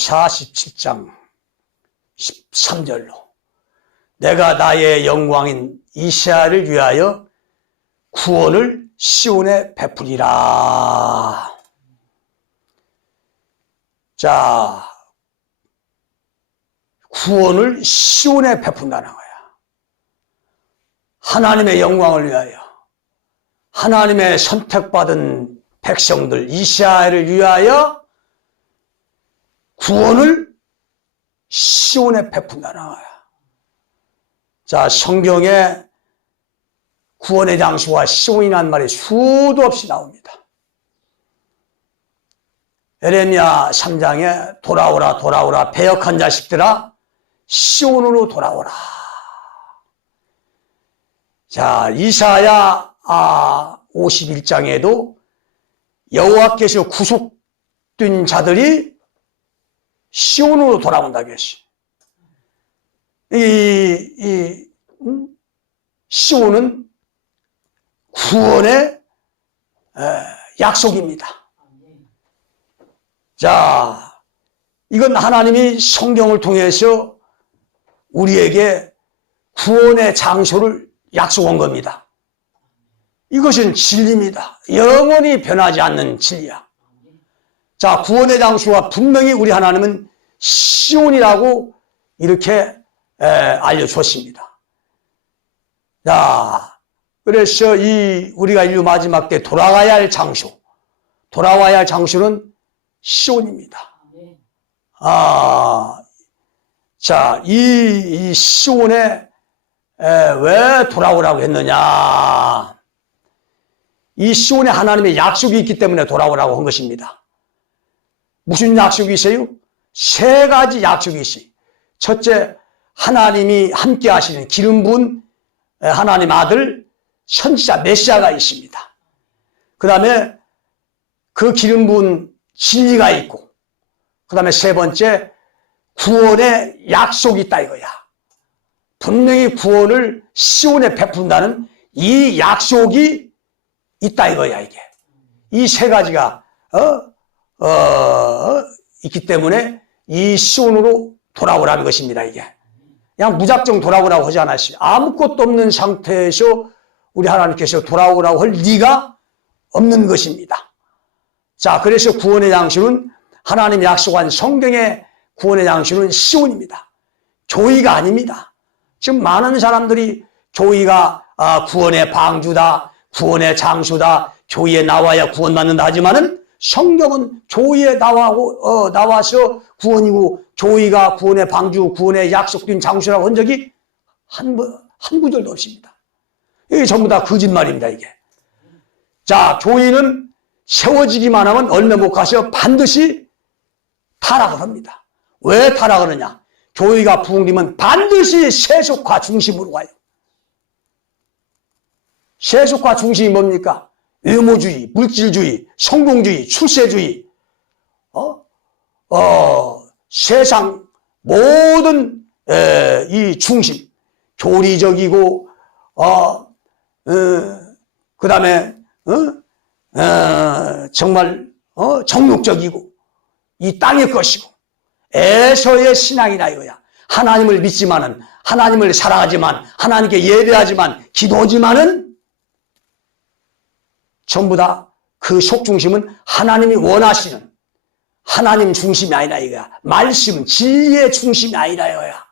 47장 13절로 내가 나의 영광인 이시야를 위하여 구원을 시온에 베푸리라. 자, 구원을 시온에 베푼다는 거야. 하나님의 영광을 위하여, 하나님의 선택받은 백성들 이시야를 위하여 구원을 시온에 베푼다는 거야. 자, 성경에 구원의 장소와 시온이라는 말이 수도 없이 나옵니다. 에레미야 3장에 돌아오라 돌아오라 배역한 자식들아 시온으로 돌아오라. 자, 이사야 51장에도 여호와께서 구속된 자들이 시온으로 돌아온다고 했어. 시온은 구원의 약속입니다. 자, 이건 하나님이 성경을 통해서 우리에게 구원의 장소를 약속한 겁니다. 이것은 진리입니다. 영원히 변하지 않는 진리야. 자, 구원의 장소와 분명히 우리 하나님은 시온이라고 이렇게 알려주었습니다. 자, 그래서 우리가 인류 마지막 때 돌아와야 할 장소는 시온입니다. 자, 이 시온에 왜 돌아오라고 했느냐? 이 시온에 하나님의 약속이 있기 때문에 돌아오라고 한 것입니다. 무슨 약속이 있어요? 세 가지 약속이 있어요. 첫째, 하나님이 함께 하시는 기름 부은 하나님 아들 선지자 메시아가 있습니다. 그 다음에 그 기름 부은 진리가 있고, 그 다음에 세 번째, 구원의 약속이 있다 이거야. 분명히 구원을 시온에 베푼다는 이 약속이 있다 이거야, 이게. 이 세 가지가 있기 때문에 이 시온으로 돌아오라는 것입니다, 이게. 그냥 무작정 돌아오라고 하지 않았어요. 아무것도 없는 상태에서 우리 하나님께서 돌아오라고 할 리가 없는 것입니다. 자, 그래서 구원의 장소는 하나님이 약속한 성경의 구원의 장소는 시온입니다. 교회가 아닙니다. 지금 많은 사람들이 교회가 구원의 방주다, 구원의 장소다, 교회에 나와야 구원받는다 하지만은 성경은 교회에 나와서 구원이고 교회가 구원의 방주, 구원의 약속된 장소라고 한 적이 한 구절도 없습니다. 이게 전부 다 거짓말입니다, 이게. 자, 교회는 세워지기만 하면 얼마 못 가서 반드시 타락을 합니다. 왜 타락을 하느냐? 교회가 부흥되면 반드시 세속화 중심으로 가요. 세속화 중심이 뭡니까? 외모주의, 물질주의, 성공주의, 출세주의, 세상 모든 이 중심, 교리적이고, 그 다음에 정말 정욕적이고, 이 땅의 것이고, 에서의 신앙이라 이거야. 하나님을 믿지만은, 하나님을 사랑하지만, 하나님께 예배하지만, 기도하지만은 전부 다 그 속중심은 하나님이 원하시는 하나님 중심이 아니라 이거야. 말씀, 진리의 중심이 아니라 이거야.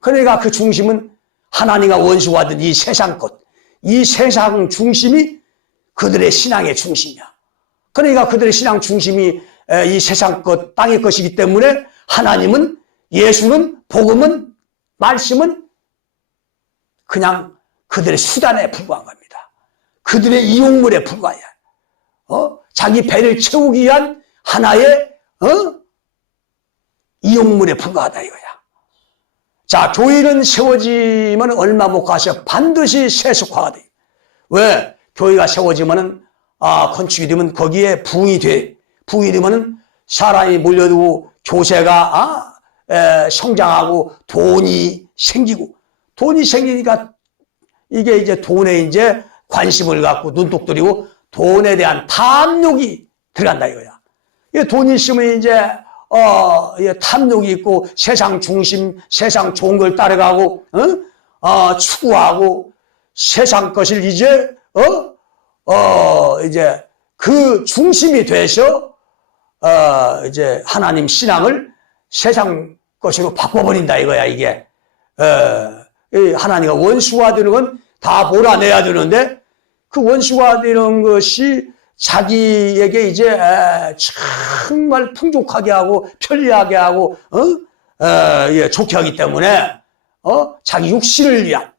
그러니까 그 중심은 하나님과 원수하던 이 세상 것, 이 세상 중심이 그들의 신앙의 중심이야. 그러니까 그들의 신앙 중심이 이 세상 것, 땅의 것이기 때문에 하나님은, 예수는, 복음은, 말씀은 그냥 그들의 수단에 불과한 겁니다. 그들의 이용물에 불과해. 자기 배를 채우기 위한 하나의 이용물에 불과하다 이거야. 자, 교회는 세워지면 얼마 못 가서 반드시 세속화가 돼. 왜? 교회가 세워지면은 건축이 되면 거기에 부흥이 돼. 부흥이 되면은 사람이 몰려들고 교세가 성장하고 돈이 생기고, 돈이 생기니까 이게 이제 돈에 이제 관심을 갖고 눈독 들이고 돈에 대한 탐욕이 들어간다 이거야. 돈 있으면 이제 탐욕이 있고 세상 중심, 세상 좋은 걸 따라가고, 추구하고 세상 것을 이제 그 중심이 돼서 이제 하나님 신앙을 세상 것으로 바꿔버린다 이거야 이게. 하나님과 원수가 되는 건 다 몰아내야 되는데 그 원수가 되는 것이 자기에게 이제 정말 풍족하게 하고 편리하게 하고 좋게 하기 때문에 자기 육신을 위한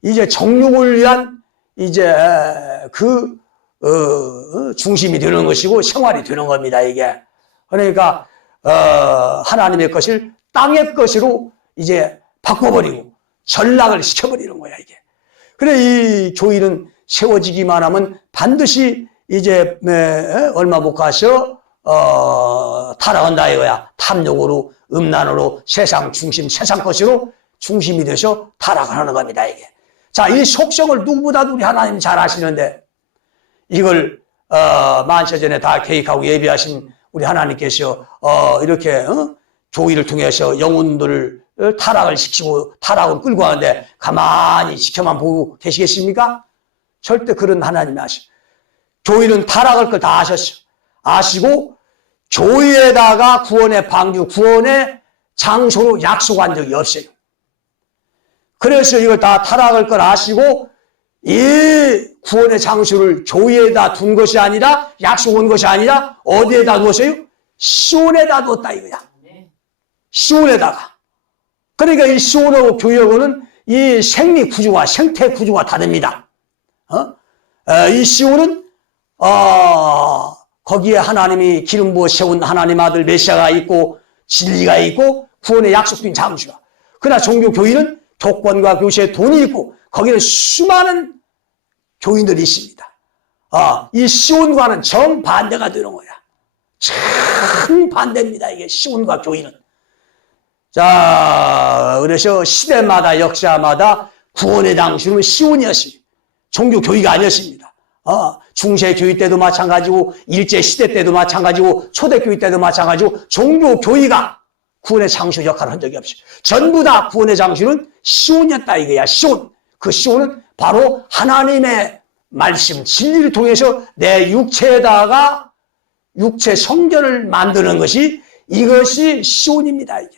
이제 정욕을 위한 이제 중심이 되는 것이고 생활이 되는 겁니다 이게. 그러니까 하나님의 것을 땅의 것으로 이제 바꿔버리고 전락을 시켜버리는 거야 이게. 그래 이 교회는 세워지기만 하면 반드시 이제 얼마 못 가서 타락한다 이거야. 탐욕으로, 음란으로, 세상 중심, 세상 것으로 중심이 돼서 타락을 하는 겁니다 이게. 자, 이 속성을 누구보다도 우리 하나님 잘 아시는데 이걸 만세전에 다 계획하고 예비하신 우리 하나님께서 이렇게 교회를 통해서 영혼들을 타락을 시키고 타락을 끌고 가는데 가만히 지켜만 보고 계시겠습니까? 절대 그런 하나님이 아시죠. 교회는 타락할 걸 다 아셨어. 아시고 교회에다가 구원의 방주, 구원의 장소로 약속한 적이 없어요. 그래서 이걸 다 타락할 걸 아시고 이 구원의 장소를 교회에다 둔 것이 아니라 약속 온 것이 아니라 어디에다 두었어요? 시온에다 두었다 이거야. 시온에다가. 그러니까 이 시온하고 교회하고는 이 생리 구조와 생태 구조가 다릅니다. 이 시온은 거기에 하나님이 기름 부어 세운 하나님 아들 메시아가 있고 진리가 있고 구원의 약속된 장소가. 그러나 종교 교회는 교권과 교시에 돈이 있고 거기는 수많은 교인들이 있습니다. 이 시온과는 정반대가 되는 거야. 정반대입니다. 이게 시온과 교회는. 자, 그래서 시대마다 역사마다 구원의 당시는 시온이었습니다. 종교 교회가 아니었습니다. 중세 교회 때도 마찬가지고 일제 시대 때도 마찬가지고 초대 교회 때도 마찬가지고 종교 교회가 구원의 장수 역할을 한 적이 없어요. 전부 다 구원의 장수는 시온이었다 이거야. 시온. 그 시온은 바로 하나님의 말씀 진리를 통해서 내 육체에다가 육체 성전을 만드는 것이 이것이 시온입니다 이게.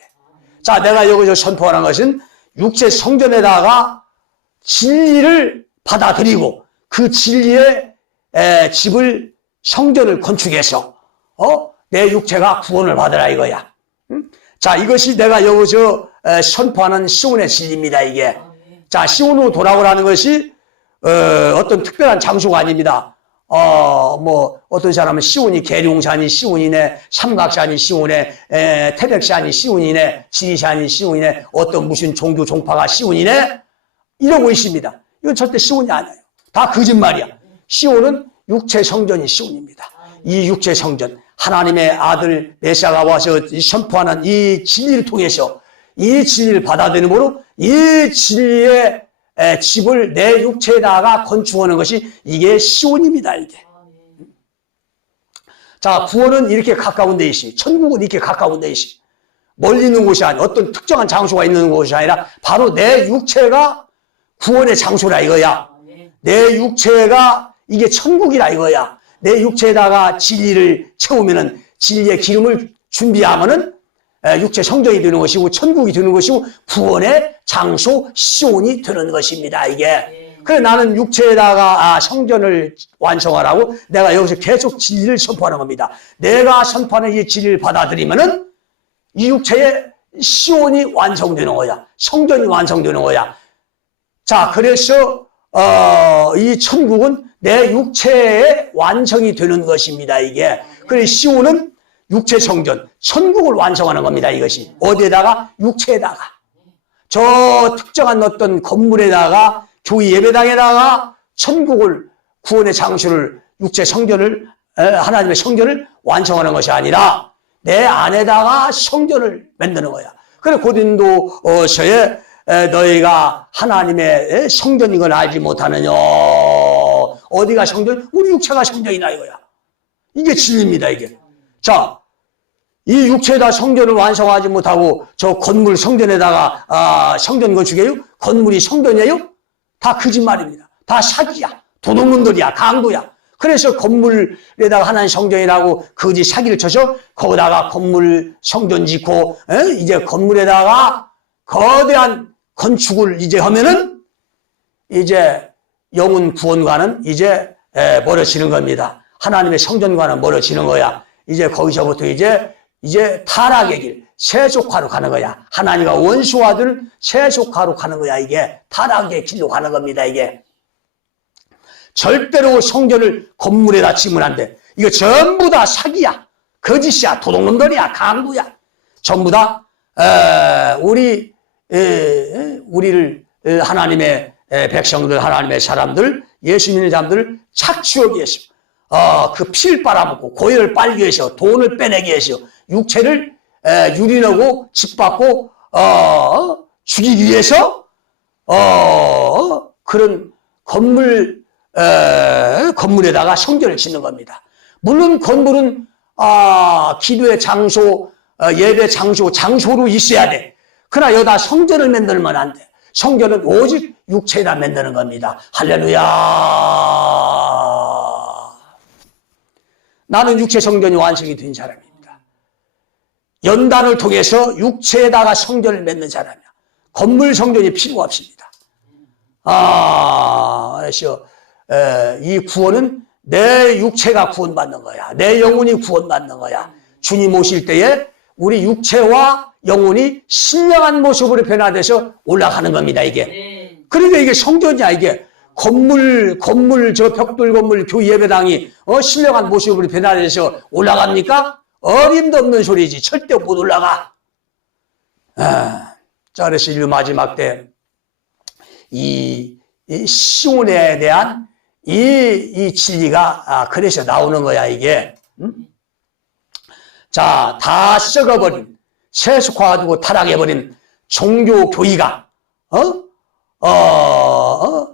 자, 내가 여기서 선포하는 것은 육체 성전에다가 진리를 받아들이고 그 진리의 집을 성전을 건축해서 내 육체가 구원을 받으라 이거야. 자, 이것이 내가 여기서 선포하는 시온의 진리입니다 이게. 자, 시온으로 돌아오라는 것이 어떤 특별한 장소가 아닙니다. 어떤 사람은 시온이 계룡산이 시온이네, 삼각산이 시온이네, 태백산이 시온이네, 지리산이 시온이네, 어떤 무슨 종교 종파가 시온이네, 이러고 있습니다. 이건 절대 시온이 아니에요. 다 거짓말이야. 시온은 육체 성전이 시온입니다. 이 육체 성전, 하나님의 아들 메시아가 와서 선포하는 이 진리를 통해서 이 진리를 받아들임으로 이 진리의 집을 내 육체에다가 건축하는 것이 이게 시온입니다, 이게. 자, 구원은 이렇게 가까운 데 있이, 천국은 이렇게 가까운 데 있이, 멀리 있는 곳이 아니라 어떤 특정한 장소가 있는 곳이 아니라 바로 내 육체가 구원의 장소라 이거야. 내 육체가 이게 천국이라 이거야. 내 육체에다가 진리를 채우면은 진리의 기름을 준비하면은 육체 성전이 되는 것이고 천국이 되는 것이고 구원의 장소 시온이 되는 것입니다 이게. 그래 나는 육체에다가 성전을 완성하라고 내가 여기서 계속 진리를 선포하는 겁니다. 내가 선포하는 이 진리를 받아들이면은 이 육체의 시온이 완성되는 거야. 성전이 완성되는 거야. 자, 그래서 이 천국은 내 육체의 완성이 되는 것입니다 이게. 그래 시온은 육체 성전, 천국을 완성하는 겁니다 이것이. 어디에다가? 육체에다가. 저 특정한 어떤 건물에다가 교회 예배당에다가 천국을 구원의 장소를 육체 성전을 하나님의 성전을 완성하는 것이 아니라 내 안에다가 성전을 만드는 거야. 그래 고린도서에 너희가 하나님의 성전인 걸 알지 못하느냐. 어디가 성전? 우리 육체가 성전이나 이거야. 이게 진리입니다 이게. 자, 이 육체에다 성전을 완성하지 못하고 저 건물 성전에다가 성전 건축해요? 건물이 성전이에요? 다 거짓말입니다. 다 사기야. 도둑놈들이야. 강도야. 그래서 건물에다가 하나님 성전이라고 거짓 사기를 쳐서 거기다가 건물 성전 짓고 이제 건물에다가 거대한 건축을 이제 하면은 이제 영혼 구원과는 이제 멀어지는 겁니다. 하나님의 성전과는 멀어지는 거야. 이제 거기서부터 이제 타락의 길, 세속화로 가는 거야. 하나님과 원수와들 세속화로 가는 거야. 이게 타락의 길로 가는 겁니다. 이게 절대로 성전을 건물에다 지으면 안 돼. 이거 전부 다 사기야, 거짓이야, 도둑놈들이야, 강도야. 전부 다 우리를 하나님의 백성들, 하나님의 사람들, 예수 믿는 사람들을 착취하기 위해서 그 피를 빨아먹고 고혈을 빨기 위해서 돈을 빼내기 위해서 육체를 유린하고 짓밟고 죽이기 위해서 그런 건물에다가 성전을 짓는 겁니다. 물론 건물은 기도의 장소, 예배 장소로 있어야 돼. 그러나 여기다 성전을 만들면 안 돼. 성전은 오직 육체에다 만드는 겁니다. 할렐루야. 나는 육체 성전이 완성이 된 사람입니다. 연단을 통해서 육체에다가 성전을 맺는 사람이야. 건물 성전이 필요가 없습니다. 그래서 이 구원은 내 육체가 구원받는 거야. 내 영혼이 구원받는 거야. 주님 오실 때에 우리 육체와 영혼이 신령한 모습으로 변화돼서 올라가는 겁니다. 이게. 그러니까 이게 성전이야. 이게 건물 저 벽돌 건물 교회 예배당이 신령한 모습으로 변화돼서 올라갑니까? 어림도 없는 소리지. 절대 못 올라가. 자, 그래서 인류 마지막 때 이 시온에 대한 이 진리가 그래서 나오는 거야. 이게. 자, 다 썩어버린, 세속화되고 타락해버린 종교교회가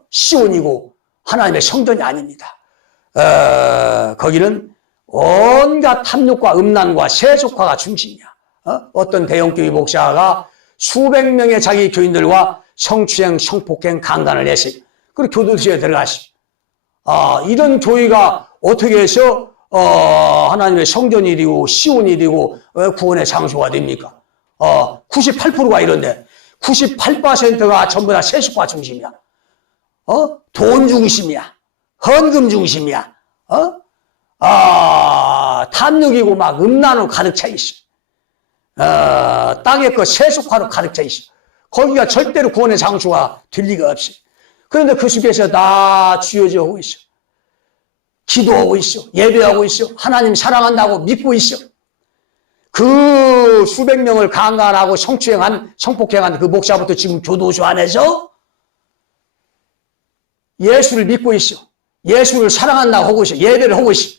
시온이고 하나님의 성전이 아닙니다. 거기는 온갖 탐욕과 음란과 세속화가 중심이야. 어떤 대형교회 목사가 수백 명의 자기 교인들과 성추행, 성폭행, 강간을 했어요. 그리고 교도소에 들어갔어요. 이런 교회가 어떻게 해서 하나님의 성전이고 시온이고 구원의 장소가 됩니까? 98%가 이런데 98%가 전부 다 세속화 중심이야. 돈 중심이야. 헌금 중심이야. 탐욕이고 막 음란으로 가득 차 있어. 땅의 그 세속화로 가득 차 있어. 거기가 절대로 구원의 장소가 될 리가 없어. 그런데 그 속에서 다 쥐어져 오고 있어. 기도하고 있어. 예배하고 있어. 하나님 사랑한다고 믿고 있어. 그 수백 명을 강간하고 성추행한, 성폭행한 그 목사부터 지금 교도소 안에서 예수를 믿고 있어. 예수를 사랑한다고 하고 있어. 예배를 하고 있어.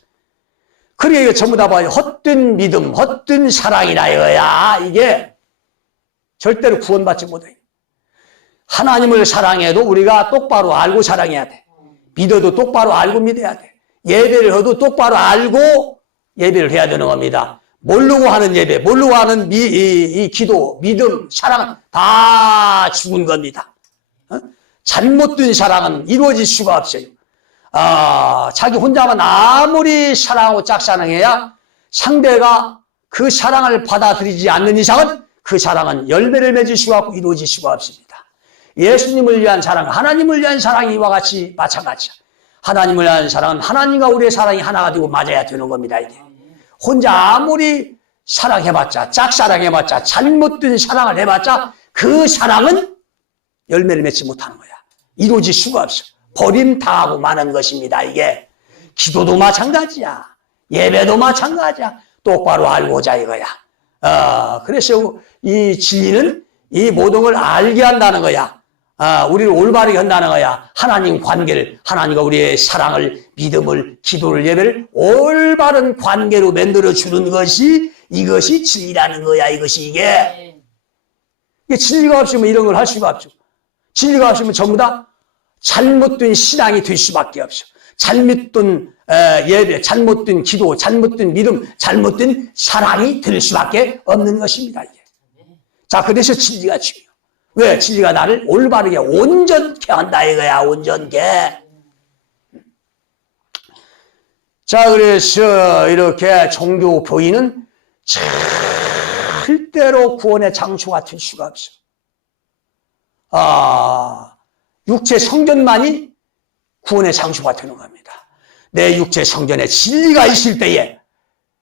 그러니까 이게 전부 다 봐요. 헛된 믿음, 헛된 사랑이라 이거야. 이게 절대로 구원받지 못해. 하나님을 사랑해도 우리가 똑바로 알고 사랑해야 돼. 믿어도 똑바로 알고 믿어야 돼. 예배를 해도 똑바로 알고 예배를 해야 되는 겁니다. 모르고 하는 예배, 모르고 하는 이 기도, 믿음, 사랑 다 죽은 겁니다. 잘못된 사랑은 이루어질 수가 없어요. 자기 혼자만 아무리 사랑하고 짝사랑해야 상대가 그 사랑을 받아들이지 않는 이상은 그 사랑은 열매를 맺을 수가 없고 이루어질 수가 없습니다. 예수님을 위한 사랑, 하나님을 위한 사랑이 이와 같이 마찬가지야. 하나님을 위한 사랑은 하나님과 우리의 사랑이 하나가 되고 맞아야 되는 겁니다. 이게. 혼자 아무리 사랑해봤자, 짝사랑해봤자, 잘못된 사랑을 해봤자 그 사랑은 열매를 맺지 못하는 거야. 이루어질 수가 없어. 버림당하고 마는 것입니다. 이게. 기도도 마찬가지야. 예배도 마찬가지야. 똑바로 알고자 이거야. 그래서 이 진리는 이 모든 걸 알게 한다는 거야. 우리를 올바르게 한다는 거야. 하나님 관계를, 하나님과 우리의 사랑을, 믿음을, 기도를, 예배를 올바른 관계로 만들어주는 것이 이것이 진리라는 거야. 이게 진리가 없으면 이런 걸 할 수가 없죠. 진리가 없으면 전부 다 잘못된 신앙이 될 수밖에 없어. 잘못된 예배, 잘못된 기도, 잘못된 믿음, 잘못된 사랑이 될 수밖에 없는 것입니다. 이게. 자, 그래서 진리가 중요해요. 왜? 진리가 나를 올바르게 온전케 한다 이거야. 온전케. 자, 그래서 이렇게 종교 교인은 절대로 구원의 장소가 될 수가 없어. 육체 성전만이 구원의 장소가 되는 겁니다. 내 육체 성전에 진리가 있을 때에,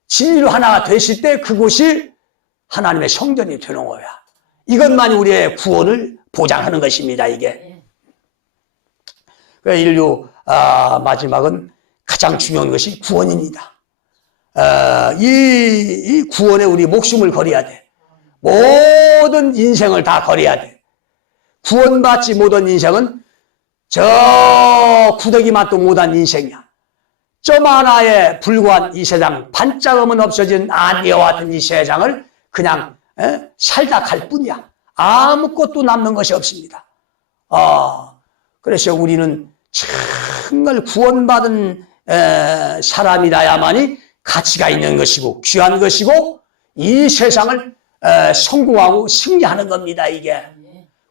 진리로 하나가 되실 때 그곳이 하나님의 성전이 되는 거야. 이것만이 우리의 구원을 보장하는 것입니다, 이게. 인류 마지막은 가장 중요한 것이 구원입니다. 이 구원에 우리 목숨을 걸어야 돼. 모든 인생을 다 걸어야 돼. 구원받지 못한 인생은 저 구더기만도 못한 인생이야. 점 하나에 불과한 이 세상, 반짝음은 없어진 안개와 같은 이 세상을 그냥 살다 갈 뿐이야. 아무것도 남는 것이 없습니다. 그래서 우리는 정말 구원받은 사람이라야만이 가치가 있는 것이고 귀한 것이고 이 세상을 성공하고 승리하는 겁니다. 이게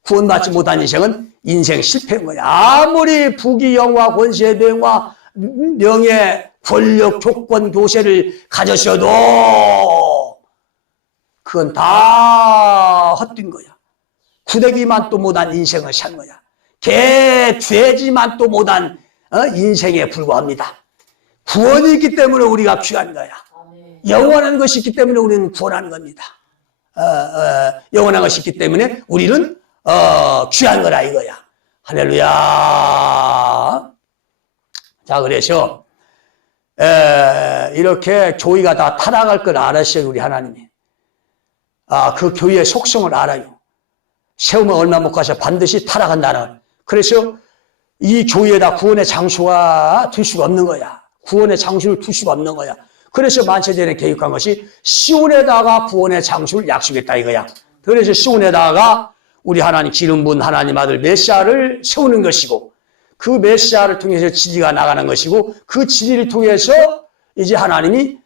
구원받지 못한 인생은 인생 실패인 거야. 아무리 부귀 영화 권세 명화 명예 권력 조건 교세를 가졌어도 그건 다 헛된 거야. 구더기만도 못한 인생을 산 거야. 개 돼지만도 못한 인생에 불과합니다. 구원이 있기 때문에 우리가 귀한 거야. 영원한 것이 있기 때문에 우리는 구원하는 겁니다. 영원한 것이 있기 때문에 우리는 귀한 거라 이거야. 할렐루야. 자, 그래서 이렇게 교회가 다 타락할 걸 알았어요, 우리 하나님이. 그 교회의 속성을 알아요. 세우면 얼마 못 가서 반드시 타락한다는. 그래서 이 교회에다 구원의 장소가 둘 수가 없는 거야. 구원의 장소를 둘 수가 없는 거야. 그래서 만세전에 계획한 것이 시온에다가 구원의 장소를 약속했다 이거야. 그래서 시온에다가 우리 하나님 기름 부은 하나님 아들 메시아를 세우는 것이고 그 메시아를 통해서 진리가 나가는 것이고 그 진리를 통해서 이제 하나님이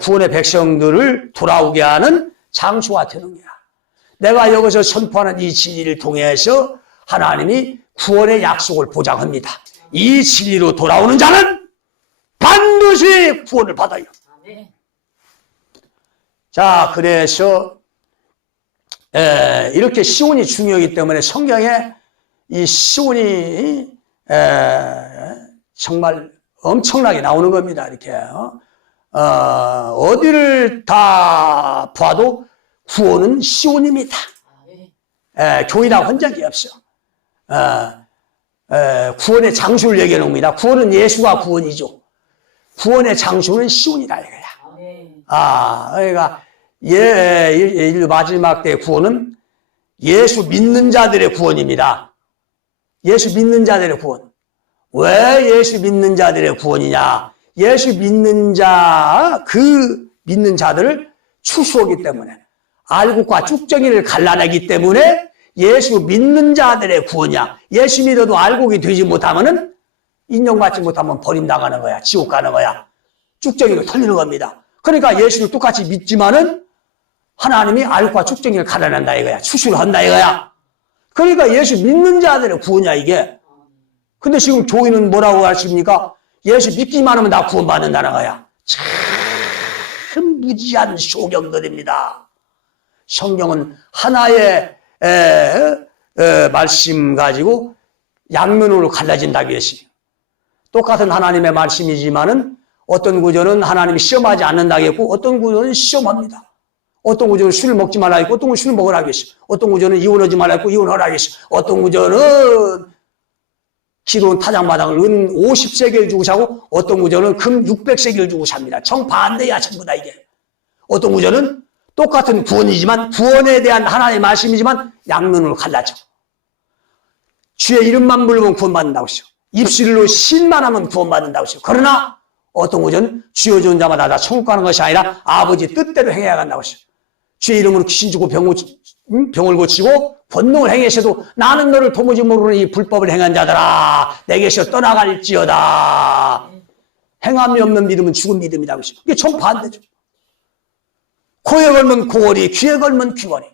구원의 백성들을 돌아오게 하는 장소가 되는 거야. 내가 여기서 선포하는 이 진리를 통해서 하나님이 구원의 약속을 보장합니다. 이 진리로 돌아오는 자는 반드시 구원을 받아요. 자, 그래서 이렇게 시온이 중요하기 때문에 성경에 이 시온이 정말 엄청나게 나오는 겁니다. 이렇게 어디를 다 봐도 구원은 시온입니다. 교회랑 한 적이 없어. 구원의 장소를 얘기해 놓습니다. 구원은 예수가 구원이죠. 구원의 장소는 시온이다 이거야. 그러니까 인류 마지막 때 구원은 예수 믿는 자들의 구원입니다. 예수 믿는 자들의 구원. 왜 예수 믿는 자들의 구원이냐? 예수 믿는 믿는 자들을 추수하기 때문에, 알곡과 쭉정이를 갈라내기 때문에 예수 믿는 자들의 구원이야. 예수 믿어도 알곡이 되지 못하면은 인정받지 못하면 버림당하는 거야. 지옥 가는 거야. 쭉정이를 털리는 겁니다. 그러니까 예수를 똑같이 믿지만은 하나님이 알곡과 쭉정이를 갈라낸다 이거야. 추수를 한다 이거야. 그러니까 예수 믿는 자들의 구원이야 이게. 근데 지금 교회는 뭐라고 하십니까? 예수 믿기만 하면 다 구원받는다는 거야. 참 무지한 소경들입니다. 성경은 하나의 말씀 가지고 양면으로 갈라진다고 했어요. 똑같은 하나님의 말씀이지만은 어떤 구절은 하나님이 시험하지 않는다고 했고 어떤 구절은 시험합니다. 어떤 구절은 술을 먹지 말라고 했고 어떤 구절은 술을 먹으라고 했어. 어떤 구절은 이혼하지 말라고 했고 이혼하라고 했어. 어떤 구절은 기도원 타작마당을 은 50세겔 주고 사고 어떤 구절은 금 600세겔 주고 삽니다. 정반대야 전부 다 이게. 어떤 구절은 똑같은 구원이지만 구원에 대한 하나님의 말씀이지만 양면으로 갈라져. 주의 이름만 부르면 구원받는다고 했어요. 입술로 신만 하면 구원받는다고 했어요. 그러나 어떤 구절은 주여 좋은 자마다 다 천국 가는 것이 아니라 아버지 뜻대로 행해야 한다고 했어요. 주의 이름으로 귀신 죽고 병 병을 고치고 권능을 행하셔도 나는 너를 도무지 모르는 이 불법을 행한 자들아 내게서 떠나갈지어다. 행함이 없는 믿음은 죽은 믿음이라고 했어요. 이게 정반대죠. 코에 걸면 코걸이, 귀에 걸면 귀걸이.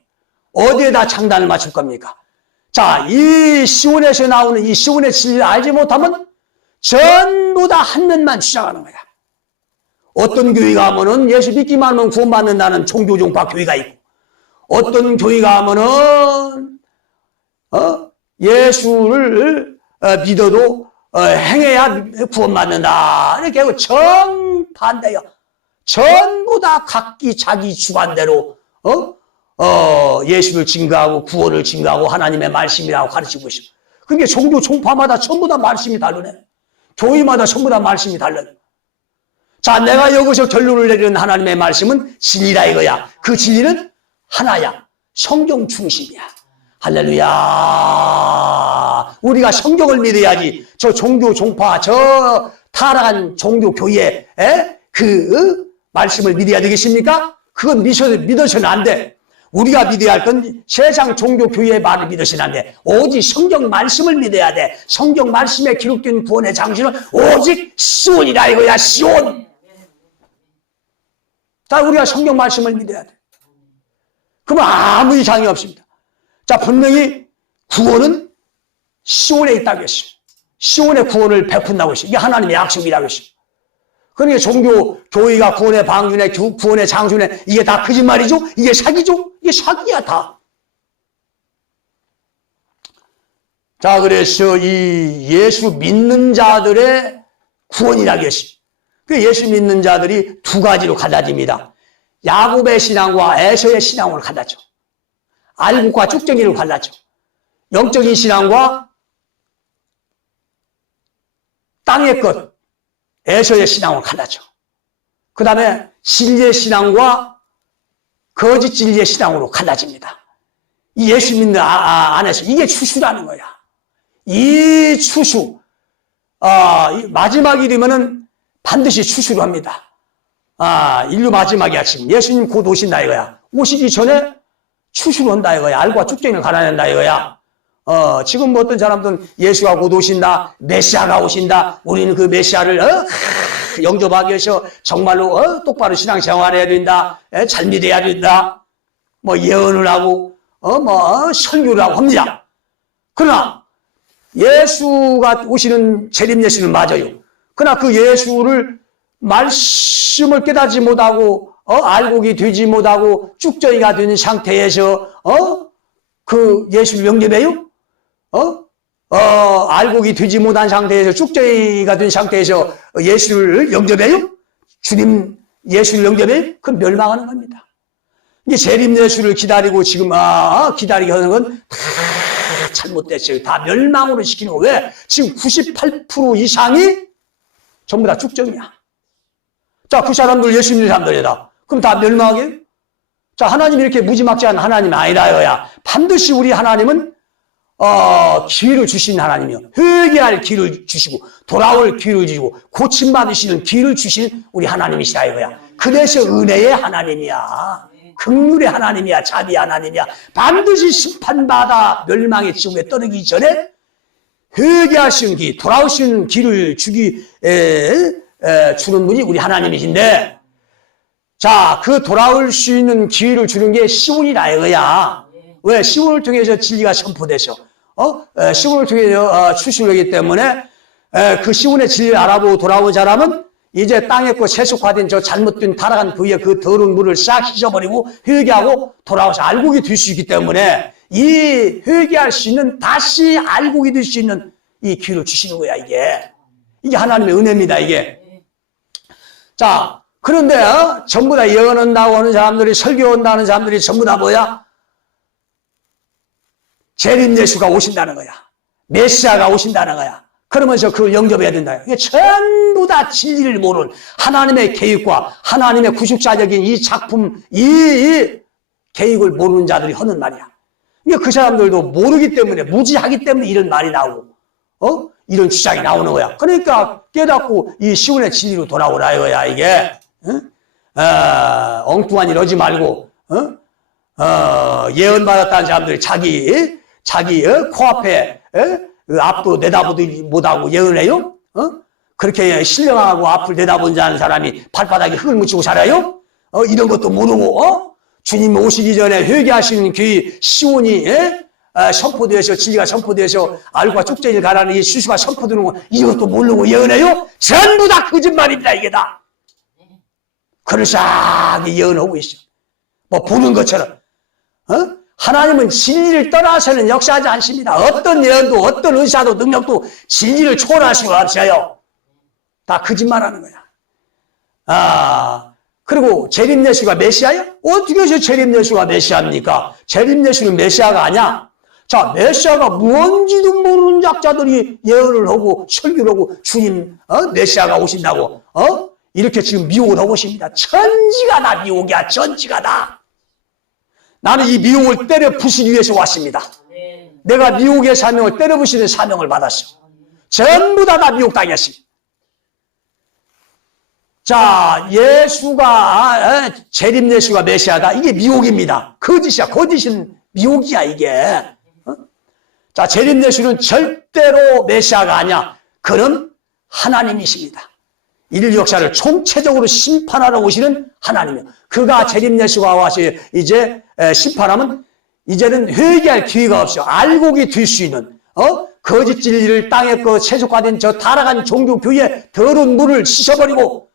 어디에다 장단을 맞출 겁니까? 자, 이 시온에서 나오는 이 시온의 진리를 알지 못하면 전부 다 한 면만 주장하는 거야. 어떤 교회가 하면은 예수 믿기만 하면 구원받는다는 종교종파 교회가 있고, 어떤 교회가 하면은 예수를 믿어도 행해야 구원받는다 이렇게 하고 정반대야. 전부 다 각기 자기 주관대로 예수를 증거하고 구원을 증거하고 하나님의 말씀이라고 가르치고 있어. 그게 종교 종파마다 전부 다 말씀이 다르네. 교회마다 전부 다 말씀이 달라요. 자, 내가 여기서 결론을 내리는 하나님의 말씀은 진리라 이거야. 그 진리는 하나야. 성경 중심이야. 할렐루야. 우리가 성경을 믿어야지 저 종교 종파 저 타락한 종교 교회에 그 말씀을 믿어야 되겠습니까? 그건 믿어서는 안 돼. 우리가 믿어야 할 건 세상 종교 교회의 말을 믿어서는 안 돼. 오직 성경 말씀을 믿어야 돼. 성경 말씀에 기록된 구원의 장신은 오직 시온이라 이거야. 시온. 자, 우리가 성경 말씀을 믿어야 돼. 그러면 아무 이상이 없습니다. 자, 분명히 구원은 시온에 있다고 했어요. 시온의 구원을 베푼다고 했어요. 이게 하나님의 약속이라고 했어요. 그러니까 종교, 교회가 구원의 방준에, 구원의 장준에 이게 다 거짓말이죠? 이게 사기죠? 이게 사기야, 다. 자, 그래서 이 예수 믿는 자들의 구원이라고 했어요. 그 예수 믿는 자들이 두 가지로 갈라집니다. 야곱의 신앙과 에서의 신앙으로 갈라져. 알곡과 쭉정이로 갈라져. 영적인 신앙과 땅의 것, 에서의 신앙으로 갈라져. 그 다음에 진리의 신앙과 거짓 진리의 신앙으로 갈라집니다. 이 예수 믿는 안에서 이게 추수라는 거야. 이 추수, 마지막이 되면은 반드시 추수를 합니다. 인류 마지막이야, 지금. 예수님 곧 오신다 이거야. 오시기 전에 추수를 한다 이거야. 알과 쭉정이를 갈아낸다 이거야. 지금 어떤 사람들은 예수가 곧 오신다, 메시아가 오신다, 우리는 그 메시아를 영접하기 위해서 정말로 똑바로 신앙생활 해야 된다, 잘 믿어야 된다, 뭐 예언을 하고 설교를 하고 합니다. 그러나 예수가 오시는 재림 예수는 맞아요. 그러나 그 예수를 말씀을 깨닫지 못하고 알곡이 되지 못하고 쭉저이가 된 상태에서 그 예수를 영접해요? 알곡이 되지 못한 상태에서 쭉저이가 된 상태에서 예수를 영접해요? 주님 예수를 영접해요? 그건 멸망하는 겁니다. 이게 재림 예수를 기다리고 지금 기다리게 하는 건 다 잘못됐어요. 다 멸망으로 시키는 거. 왜? 지금 98% 이상이 전부 다 쭉정이야. 자, 그 사람들 예수 믿는 사람들이다. 그럼 다 멸망하게? 자, 하나님이 이렇게 무지막지한 하나님이 아니다 이거야. 반드시 우리 하나님은 기회를 주신 하나님이요. 회개할 기회를 주시고 돌아올 기회를 주시고 고침받으시는 기회를 주신 우리 하나님이시다 이거야. 그래서 은혜의 하나님이야. 긍휼의 하나님이야. 자비의 하나님이야. 반드시 심판받아 멸망의 지옥에 떨어지기 전에 회개하시는 기, 돌아오시는 길을 주는 분이 우리 하나님이신데, 자, 그 돌아올 수 있는 기회를 주는 게 시온이라 이거야. 왜? 시온을 통해서 진리가 선포돼서, 시온을 통해서 추수하기 때문에, 그 시온의 진리를 알아보고 돌아온 사람은 이제 땅에 거 세속화된 저 잘못된 타락한 그의 그 더러운 물을 싹 씻어버리고 회개하고 돌아와서 알곡이 될 수 있기 때문에 이 회개할 수 있는 다시 알곡이 될 수 있는 이 기회를 주시는 거야 이게 하나님의 은혜입니다 이게. 자, 그런데 전부 다 예언한다고 하는 사람들이 설교한다는 사람들이 전부 다 뭐야? 재림 예수가 오신다는 거야. 메시아가 오신다는 거야. 그러면서 그걸 영접해야 된다. 이게 전부 다 진리를 모르는 하나님의 계획과 하나님의 구속사적인 이 작품, 이 계획을 모르는 자들이 하는 말이야. 이게 그 사람들도 모르기 때문에, 무지하기 때문에 이런 말이 나오고, 이런 주장이 나오는 거야. 그러니까 깨닫고 이 시온의 진리로 돌아오라 이거야, 이게. 엉뚱한 일 하지 말고, 예언받았다는 사람들이 자기 코앞에 그 앞도 내다보지 못하고 예언해요? 그렇게 신령하고 앞을 내다보지 않은 사람이 발바닥에 흙을 묻히고 살아요? 이런 것도 모르고 주님 오시기 전에 회개하시는 교회 시온이 선포되어서 진리가 선포되어서 알과 쪽쟁이를 가라는 이 수수가 선포되는 거 이것도 모르고 예언해요? 전부 다 거짓말입니다. 이게 다 그럴싸하게 예언하고 있어. 뭐 보는 것처럼 하나님은 진리를 떠나서는 역사하지 않습니다. 어떤 예언도 어떤 의사도 능력도 진리를 초월할 수가 없어요. 다 거짓말하는 거야. 그리고 재림 예수가 메시아야? 어떻게 해서 재림 예수가 메시아입니까? 재림 예수는 메시아가 아니야. 자, 메시아가 뭔지도 모르는 작자들이 예언을 하고 설교를 하고 주님 메시아가 오신다고 이렇게 지금 미혹을 하고 있습니다. 천지가 다 미혹이야. 천지가 다. 나는 이 미혹을 때려 부수기 위해서 왔습니다. 내가 미혹의 사명을 때려 부수는 사명을 받았어. 전부 다 미혹당했습니다. 자, 예수가 재림 예수가 메시아다. 이게 미혹입니다. 거짓이야. 거짓은 미혹이야 이게. 자, 재림 예수는 절대로 메시아가 아니야. 그는 하나님이십니다. 인류 역사를 총체적으로 심판하러 오시는 하나님이요. 그가 재림 예수가 와서 이제 심판하면 이제는 회개할 기회가 없어. 알곡이 될 수 있는 거짓 진리를 땅에 세속화된 저 타락한 종교 교회의 더러운 물을 씻어버리고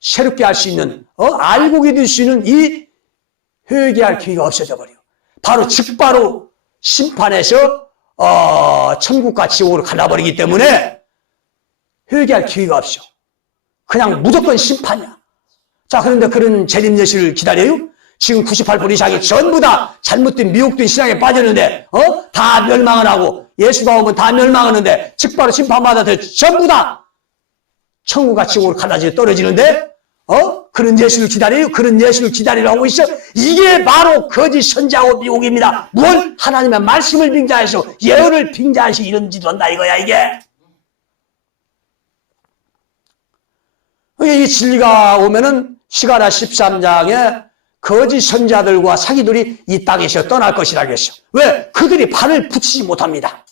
새롭게 할 수 있는 알곡이 될 수 있는 이 회개할 기회가 없어져 버려. 바로 즉바로 심판해서 천국과 지옥으로 갈라버리기 때문에 회개할 기회가 없어. 그냥 무조건 심판이야. 자, 그런데 그런 재림 예수를 기다려요? 지금 98% 이상이 전부 다 잘못된 미혹된 신앙에 빠졌는데 다 멸망을 하고 예수가 오면 다 멸망하는데 즉바로 심판받아서 전부 다 천국과 지옥으로 갈라져 떨어지는데 그런 예수를 기다려요? 그런 예수를 기다리라고 있어? 이게 바로 거짓 선자하고 미혹입니다. 뭘 하나님의 말씀을 빙자해서 예언을 빙자해서 이런 짓을 한다 이거야 이게. 이 진리가 오면은 시가라 13장에 거짓 선자들과 사기들이 이 땅에서 떠날 것이라고 했어. 왜? 그들이 발을 붙이지 못합니다.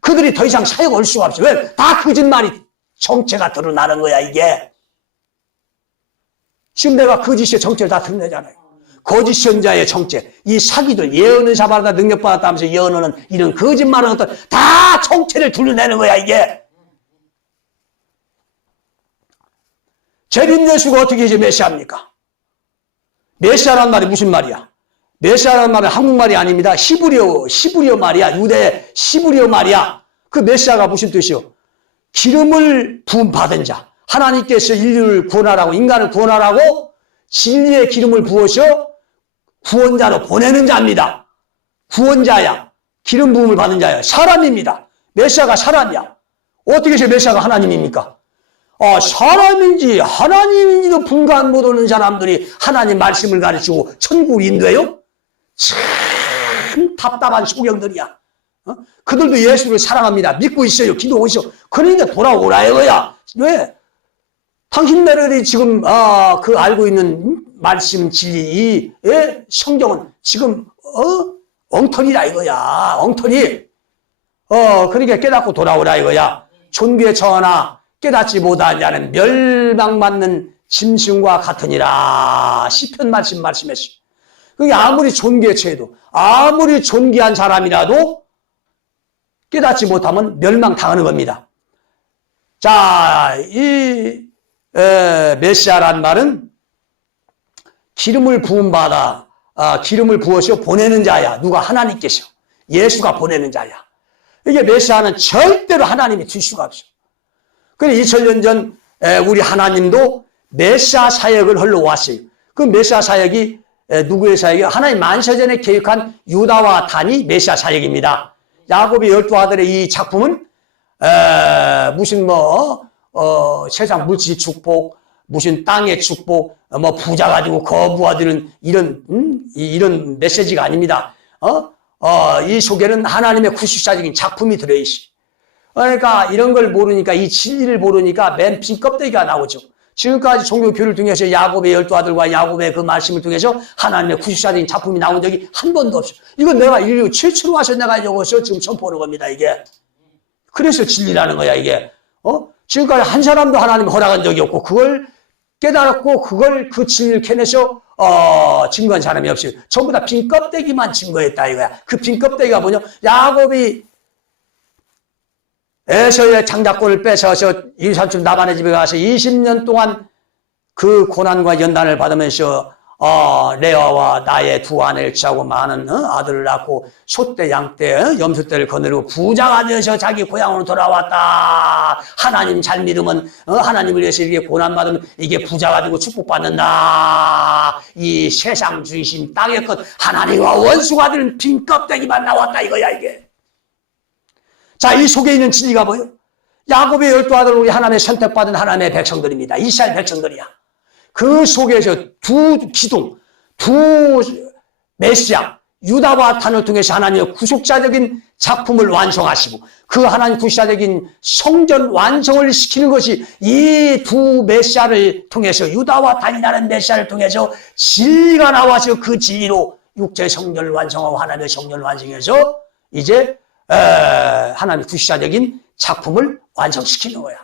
그들이 더 이상 사역 올 수가 없어. 왜? 다 거짓말이 정체가 드러나는 거야 이게. 지금 내가 거짓의 정체를 다 드러내잖아요. 거짓 선자의 정체, 이 사기들, 예언을 잡아다 능력받았다면서 예언하는 이런 거짓말하는 것들 다 정체를 드러내는 거야 이게. 재림 예수가 어떻게 이제 메시아입니까? 메시아란 말이 무슨 말이야? 메시아란 말은 한국말이 아닙니다. 히브리어 말이야. 유대 히브리어 말이야. 그 메시아가 무슨 뜻이요? 기름을 부음받은 자. 하나님께서 인류를 구원하라고, 인간을 구원하라고 진리의 기름을 부어서 구원자로 보내는 자입니다. 구원자야. 기름 부음을 받은 자야. 사람입니다. 메시아가 사람이야. 어떻게 해서 메시아가 하나님입니까? 사람인지 하나님인지도 분간 못하는 사람들이 하나님 말씀을 가르치고 천국을 인도해요? 참 답답한 소경들이야. 그들도 예수를 사랑합니다. 믿고 있어요. 기도하셔. 그러니까 돌아오라 이거야. 왜? 당신네들이 지금 그 알고 있는 말씀 진리 이 성경은 지금 엉터리라 이거야. 엉터리. 그러니까 깨닫고 돌아오라 이거야. 존귀에 처하나 깨닫지 못한 자는 멸망받는 짐승과 같으니라. 시편 말씀했어. 그게 아무리 존귀에 처해도 아무리 존귀한 사람이라도 깨닫지 못하면 멸망당하는 겁니다. 자, 이 메시아란 말은 기름을 부음받아 기름을 부어서 보내는 자야. 누가? 하나님께서. 예수가 보내는 자야. 이게 메시아는 절대로 하나님이 될 수가 없어. 그래 2000년 전 우리 하나님도 메시아 사역을 하러 왔어요. 그 메시아 사역이 누구의 사역이에요? 하나님 만세전에 계획한 유다와 단이 메시아 사역입니다. 야곱의 12아들의 이 작품은 무슨 세상 물질 축복, 무슨 땅의 축복, 부자 가지고 거부하는 이런 메시지가 아닙니다. 이 속에는 하나님의 구속사적인 작품이 들어있어요. 그러니까 이런 걸 모르니까 이 진리를 모르니까 맨 빈 껍데기가 나오죠. 지금까지 종교교를 통해서 야곱의 12아들과 야곱의 그 말씀을 통해서 하나님의 구속사적인 작품이 나온 적이 한 번도 없어. 이건 내가 인류 최초로 와서 내가 이것을 지금 선포하는 겁니다, 이게. 그래서 진리라는 거야, 이게. 지금까지 한 사람도 하나님 허락한 적이 없고, 그걸 깨달았고, 그 진리를 캐내서, 증거한 사람이 없어요. 전부 다 빈 껍데기만 증거했다, 이거야. 그 빈 껍데기가 뭐냐? 야곱이 에서의 장자권을 뺏어서 이산촌 라반의 집에 가서 20년 동안 그 고난과 연단을 받으면서 레아와 나의 두 아내를 취하고 많은 아들을 낳고 소떼 양떼 염소떼를 거느리고 부자가 되어서 자기 고향으로 돌아왔다. 하나님 잘 믿으면 하나님을 위해서 이렇게 고난받으면 이게 부자가 되고 축복받는다. 이 세상 중심 땅의 것 하나님과 원수가 되는 빈 껍데기만 나왔다 이거야 이게. 자, 이 속에 있는 진리가 뭐예요? 야곱의 12아들 우리 하나님의 선택받은 하나님의 백성들입니다. 이스라엘 백성들이야. 그 속에서 두 기둥, 두 메시아, 유다와 단을 통해서 하나님의 구속자적인 작품을 완성하시고 그 하나님 구속자적인 성전 완성을 시키는 것이 이 두 메시아를 통해서 유다와 단이라는 메시아를 통해서 진리가 나와서 그 진리로 육체 성전을 완성하고 하나님의 성전을 완성해서 이제 하나님의 구속자적인 작품을 완성시키는 거야.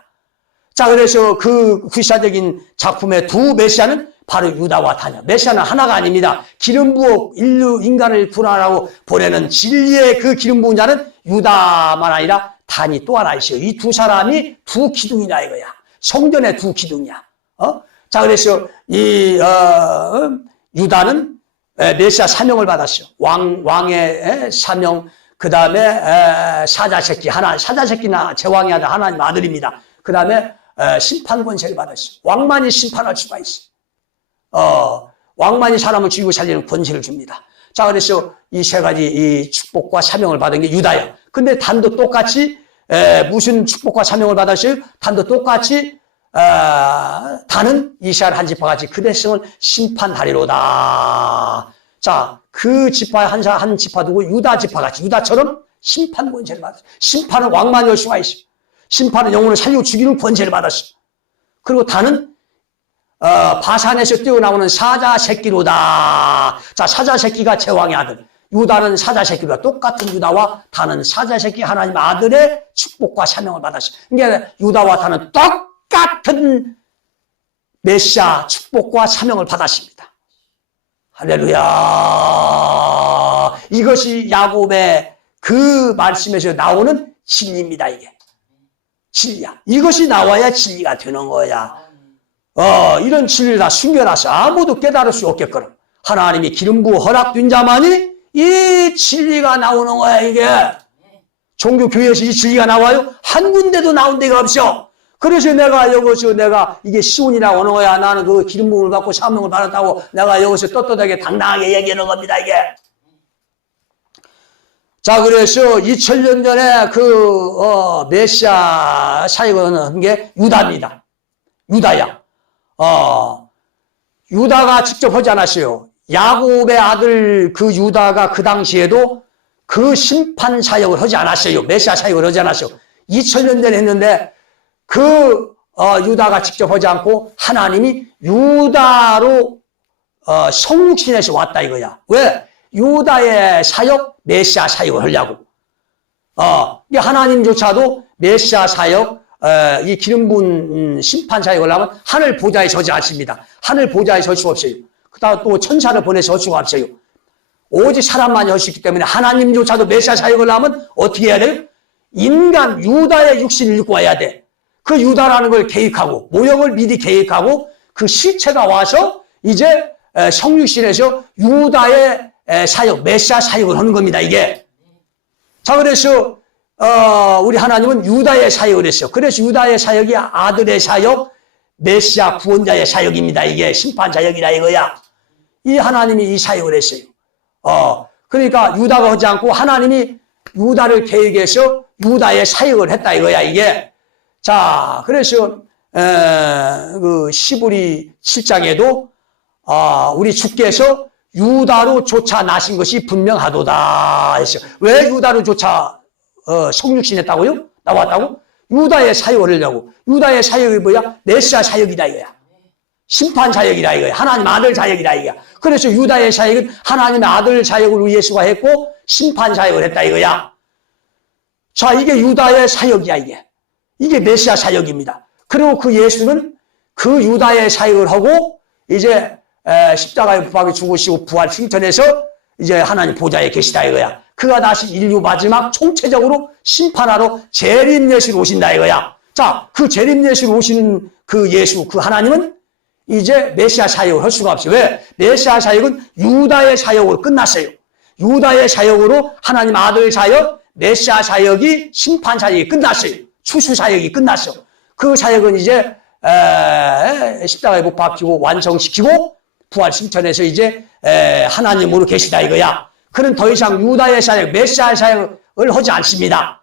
자, 그래서 그 구속자적인 작품의 두 메시아는 바로 유다와 단이야. 메시아는 하나가 아닙니다. 기름 부어 인간을 구원하라고 보내는 진리의 그 기름 부은 자는 유다만 아니라 단이 또 하나 있어요. 이 두 사람이 두 기둥이다 이거야. 성전의 두 기둥이야. 자, 그래서 이 유다는 메시아 사명을 받았어요. 왕의 사명. 그 다음에 사자새끼 하나, 사자새끼나 제왕의 아들 하나님 아들입니다. 그 다음에 심판 권세를 받았어요. 왕만이 심판할 수가 있어요. 왕만이 사람을 죽이고 살리는 권세를 줍니다. 자, 그래서 이 세 가지 이 축복과 사명을 받은 게 유다야. 근데 단도 똑같이 무슨 축복과 사명을 받았어요? 단도 똑같이 단은 이스라엘 한 지파같이 그 백성을 심판하리로다. 자, 그 지파 한 지파 두고 유다 지파같이 유다처럼 심판 권세를 받았어요. 심판은 왕만이 할 수가 있어요. 심판은 영혼을 살리고 죽이는 권세를 받았어요. 그리고 단은 바산에서 뛰어나오는 사자 새끼로다. 자, 사자 새끼가 제왕의 아들. 유다는 사자 새끼로다. 똑같은 유다와 단은 사자 새끼 하나님 아들의 축복과 사명을 받았어요. 그러니까 유다와 단은 똑같은 메시아 축복과 사명을 받았습니다. 할렐루야. 이것이 야곱의 그 말씀에서 나오는 진리입니다, 이게. 진리야. 이것이 나와야 진리가 되는 거야. 이런 진리를 다 숨겨놨어. 아무도 깨달을 수 없게끔. 하나님이 기름 부어 허락된 자만이 이 진리가 나오는 거야, 이게. 종교교회에서 이 진리가 나와요? 한 군데도 나온 데가 없어. 그래서 여기서 이게 시온이라고 하는 거야. 나는 그 기름 부음을 받고 사명을 받았다고 내가 여기서 떳떳하게 당당하게 얘기하는 겁니다, 이게. 자, 그래서 2000년 전에 메시아 사역을 한 게 유다입니다. 유다야. 유다가 직접 하지 않았어요. 야곱의 아들 그 유다가 그 당시에도 그 심판 사역을 하지 않았어요. 메시아 사역을 하지 않았어요. 2000년 전에 했는데 유다가 직접 하지 않고 하나님이 유다로 성육신에서 왔다 이거야. 왜? 유다의 사역, 메시아 사역을 하려고. 하나님조차도 메시아 사역, 이 기름 부은 심판 사역을 하면 하늘 보좌에 서지 않습니다. 하늘 보좌에 설 수 없어요. 그다음 또 천사를 보내서 설 수가 없어요. 오직 사람만이 할 수 있기 때문에 하나님조차도 메시아 사역을 하면 어떻게 해야 돼요? 인간 유다의 육신을 입고 와야 돼. 그 유다라는 걸 계획하고 모형을 미리 계획하고 그 실체가 와서 이제 성육신에서 유다의 사역, 메시아 사역을 하는 겁니다, 이게. 자, 그래서 우리 하나님은 유다의 사역을 했어요. 그래서 유다의 사역이 아들의 사역, 메시아 구원자의 사역입니다. 이게 심판 사역이라 이거야. 이 하나님이 이 사역을 했어요. 그러니까 유다가 하지 않고 하나님이 유다를 계획해서 유다의 사역을 했다 이거야, 이게. 자, 그래서 그 시브리 7장에도 우리 주께서 유다로 쫓아 나신 것이 분명하도다 했어요. 왜 유다로 쫓아 성육신했다고요? 나왔다고? 유다의 사역을 하려고. 유다의 사역이 뭐야? 메시아 사역이다 이거야. 심판 사역이라 이거야. 하나님 아들 사역이라 이거야. 그래서 유다의 사역은 하나님의 아들 사역을 예수가 했고 심판 사역을 했다 이거야. 자, 이게 유다의 사역이야 이게. 이게 메시아 사역입니다. 그리고 그 예수는 그 유다의 사역을 하고 이제 십자가에 못 박혀 죽으시고 부활 승천해서 이제 하나님 보좌에 계시다 이거야. 그가 다시 인류 마지막 총체적으로 심판하러 재림 예수로 오신다 이거야. 자, 그 재림 예수로 오시는 그 예수, 그 하나님은 이제 메시아 사역을 할 수가 없어요. 왜? 메시아 사역은 유다의 사역으로 끝났어요. 유다의 사역으로 하나님 아들 사역, 메시아 사역이 심판 사역이 끝났어요. 추수 사역이 끝났어. 그 사역은 이제 십자가에 못 박히고 완성시키고 부활 승천해서 이제 하나님으로 계시다 이거야. 그는 더 이상 유다의 사역, 메시아 사역을 하지 않습니다.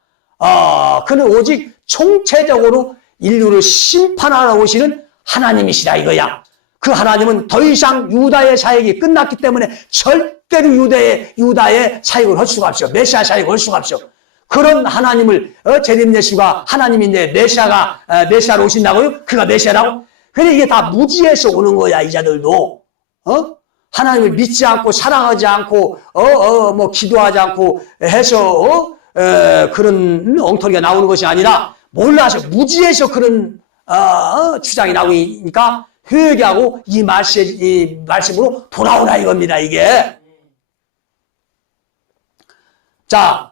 그는 오직 총체적으로 인류를 심판하러 오시는 하나님이시다 이거야. 그 하나님은 더 이상 유다의 사역이 끝났기 때문에 절대로 유다의 사역을 할 수가 없어. 메시아 사역을 할 수가 없어. 그런 하나님을 재림 예수가 하나님인데 메시아로 오신다고요? 그가 메시아라고? 근데 이게 다 무지에서 오는 거야 이 자들도. 하나님을 믿지 않고 사랑하지 않고 뭐 기도하지 않고 해서 그런 엉터리가 나오는 것이 아니라 몰라서 무지에서 그런 주장이 나오니까 회개하고 이 말씀으로 돌아오라 이겁니다 이게. 자,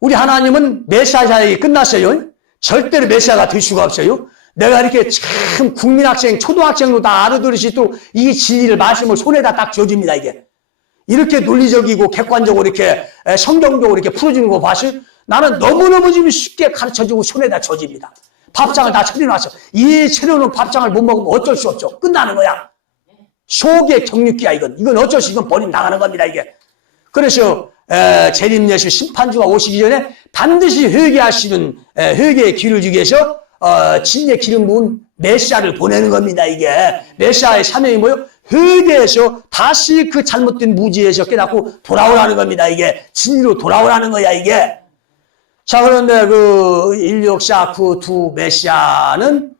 우리 하나님은 메시아 사역이 끝났어요. 절대로 메시아가 될 수가 없어요. 내가 이렇게 참 국민학생, 초등학생도 다 알아들으시도록 이 진리를 말씀을 손에다 딱 쥐어줍니다 이게. 이렇게 논리적이고 객관적으로 이렇게 성경적으로 이렇게 풀어주는 거 봐서 나는 너무너무 좀 쉽게 가르쳐주고 손에다 쥐어줍니다. 밥상을 다 차려놨어. 이 차려놓은 밥상을 못 먹으면 어쩔 수 없죠. 끝나는 거야. 속의 경륜기야 이건 어쩔 수, 이건 버림 당하는 겁니다 이게. 그래서 재림 예수 심판주가 오시기 전에 반드시 회개하시는 회개의 길을 주기 위해서 진리의 기름 부은 메시아를 보내는 겁니다 이게. 메시아의 사명이 뭐예요? 회개해서 다시 그 잘못된 무지에서 깨닫고 돌아오라는 겁니다 이게. 진리로 돌아오라는 거야 이게. 자, 그런데 그 인류 역사 그 두 메시아는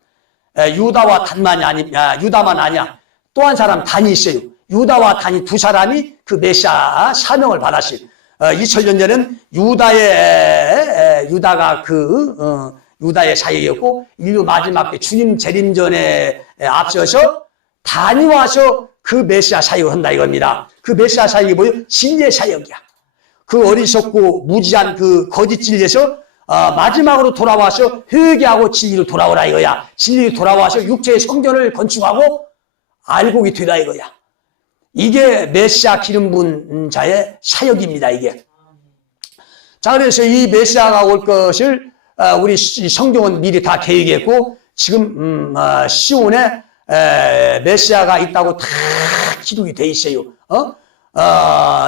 유다와 유다만 아니야. 또 한 사람 단이 있어요. 유다와 단이 두 사람이 그 메시아 사명을 받았어요. 2000년 전에는 유다가 유다의 사역이었고 인류 마지막 때 주님 재림전에 앞서서 단이 와서 그 메시아 사역을 한다 이겁니다. 그 메시아 사역이 뭐예요? 진리의 사역이야. 그 어리석고 무지한 그 거짓 진리에서 마지막으로 돌아와서 회개하고 진리로 돌아오라 이거야. 진리로 돌아와서 육체의 성전을 건축하고 알곡이 되라 이거야. 이게 메시아 기름 부은 자의 사역입니다 이게. 자, 그래서 이 메시아가 올 것을 우리 성경은 미리 다 계획했고 지금 시온에 메시아가 있다고 다 기록이 돼 있어요.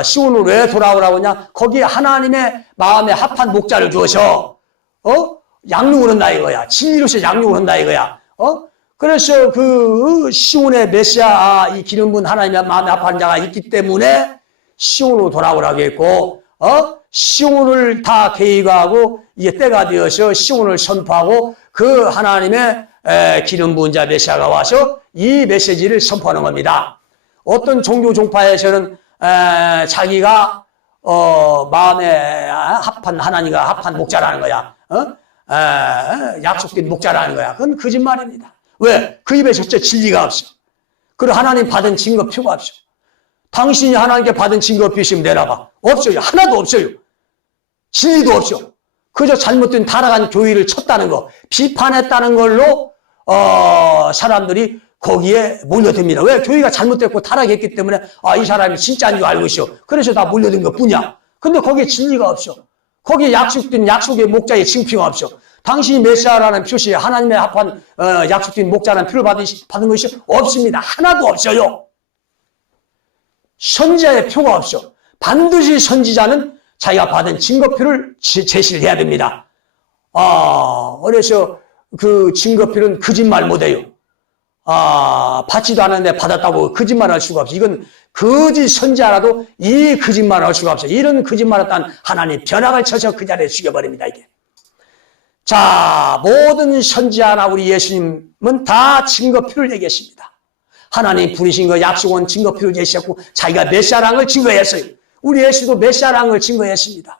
시온으로 왜 돌아오라고 하냐? 거기에 하나님의 마음에 합한 목자를 주어서 양육을 한다 이거야. 진리로서 양육을 한다 이거야. 그래서 그 시온의 메시아 이 기름 부은 하나님의 마음에 합한 자가 있기 때문에 시온으로 돌아오라고 했고 시온을 다 계획하고 이게 때가 되어서 시온을 선포하고 그 하나님의 기름 부은 자 메시아가 와서 이 메시지를 선포하는 겁니다. 어떤 종교 종파에서는 자기가 마음에 합한 하나님과 합한 목자라는 거야. 약속된 목자라는 거야. 그건 거짓말입니다. 왜? 그 입에 절대 진리가 없어. 그리고 하나님 받은 증거표가 없어. 당신이 하나님께 받은 증거표 있으면 내놔봐. 없어요. 하나도 없어요. 진리도 없어. 그저 잘못된 타락한 교회를 쳤다는 거, 비판했다는 걸로 사람들이 거기에 몰려듭니다. 왜? 교회가 잘못됐고 타락했기 때문에 이 사람이 진짜인 줄 알고 있어. 그래서 다 몰려든 것뿐이야. 근데 거기에 진리가 없어. 거기에 약속된 약속의 목자의 증표가 없어. 당신이 메시아라는 표시에 하나님의 합한 약속된 목자라는 표를 받은 것이 없습니다. 하나도 없어요. 선지자의 표가 없어. 반드시 선지자는 자기가 받은 증거표를 제시를 해야 됩니다. 그래서 그 증거표는 거짓말 못해요. 받지도 않았는데 받았다고 거짓말 할 수가 없어. 이건 거짓 선지자라도 이 거짓말 할 수가 없어. 이런 거짓말 했다는 하나님 벼락을 쳐서 그 자리에 죽여버립니다, 이게. 자, 모든 선지자나 우리 예수님은 다 증거표를 얘기했습니다. 하나님 부르신 거 약속은 증거 필요 제시했고 자기가 메시아라는 걸 증거했어요. 우리 예수도 메시아라는 걸 증거했습니다.